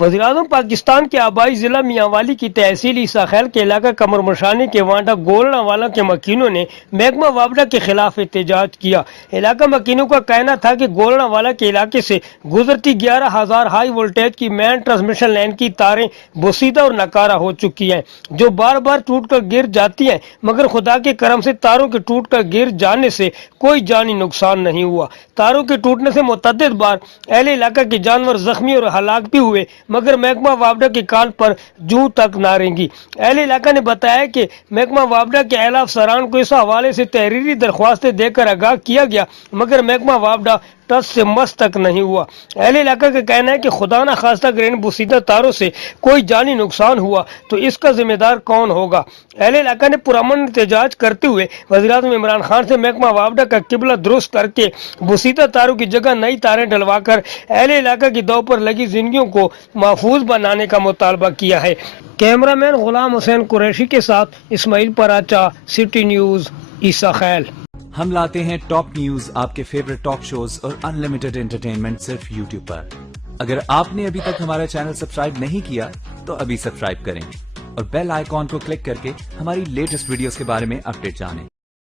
وزیراعظم پاکستان کے آبائی ضلع میاں والی کی تحصیل عیسیٰ خیل کے علاقہ کمر مشانی کے وانڈا گولنا والا کے مکینوں نے محکمہ وابڈا کے خلاف احتجاج کیا۔ علاقہ مکینوں کا کہنا تھا کہ گولنا والا کے علاقے سے گزرتی 11,000 ہائی وولٹیج کی مین ٹرانسمیشن لائن کی تاریں بوسیدہ اور ناکارہ ہو چکی ہیں، جو بار بار ٹوٹ کر گر جاتی ہیں، مگر خدا کے کرم سے تاروں کے ٹوٹ کر گر جانے سے کوئی جانی نقصان نہیں ہوا۔ تاروں کے ٹوٹنے سے متعدد بار اہل علاقہ کے جانور زخمی اور ہلاک بھی ہوئے، مگر محکمہ وابڈا کے کان پر جوں تک نہ رینگی۔ اہل علاقہ نے بتایا کہ محکمہ وابڈا کے اعلیٰ افسران کو اس حوالے سے تحریری درخواستیں دے کر آگاہ کیا گیا، مگر محکمہ وابڈا ٹس سے مس تک نہیں ہوا۔ اہل علاقہ کا کہنا ہے کہ خدا نہ خواستہ اگر ان بوسیدہ تاروں سے کوئی جانی نقصان ہوا تو اس کا ذمہ دار کون ہوگا۔ اہل علاقہ نے پرامن احتجاج کرتے ہوئے وزیراعظم عمران خان سے محکمہ وابڈا کا قبلہ درست کر کے بوسیدہ تاروں کی جگہ نئی تاریں ڈلوا کر اہل علاقہ کی دو پر لگی زندگیوں کو محفوظ بنانے کا مطالبہ کیا ہے۔ کیمرہ مین غلام حسین قریشی کے ساتھ اسماعیل پراچا، سٹی نیوز، عیسیٰ خیل۔ ہم لاتے ہیں ٹاپ نیوز، آپ کے فیورٹ ٹاک شوز اور انلمیٹڈ انٹرٹینمنٹ صرف یوٹیوب پر۔ اگر آپ نے ابھی تک ہمارا چینل سبسکرائب نہیں کیا تو ابھی سبسکرائب کریں اور بیل آئیکن کو کلک کر کے ہماری لیٹسٹ ویڈیوز کے بارے میں اپڈیٹ جانیں۔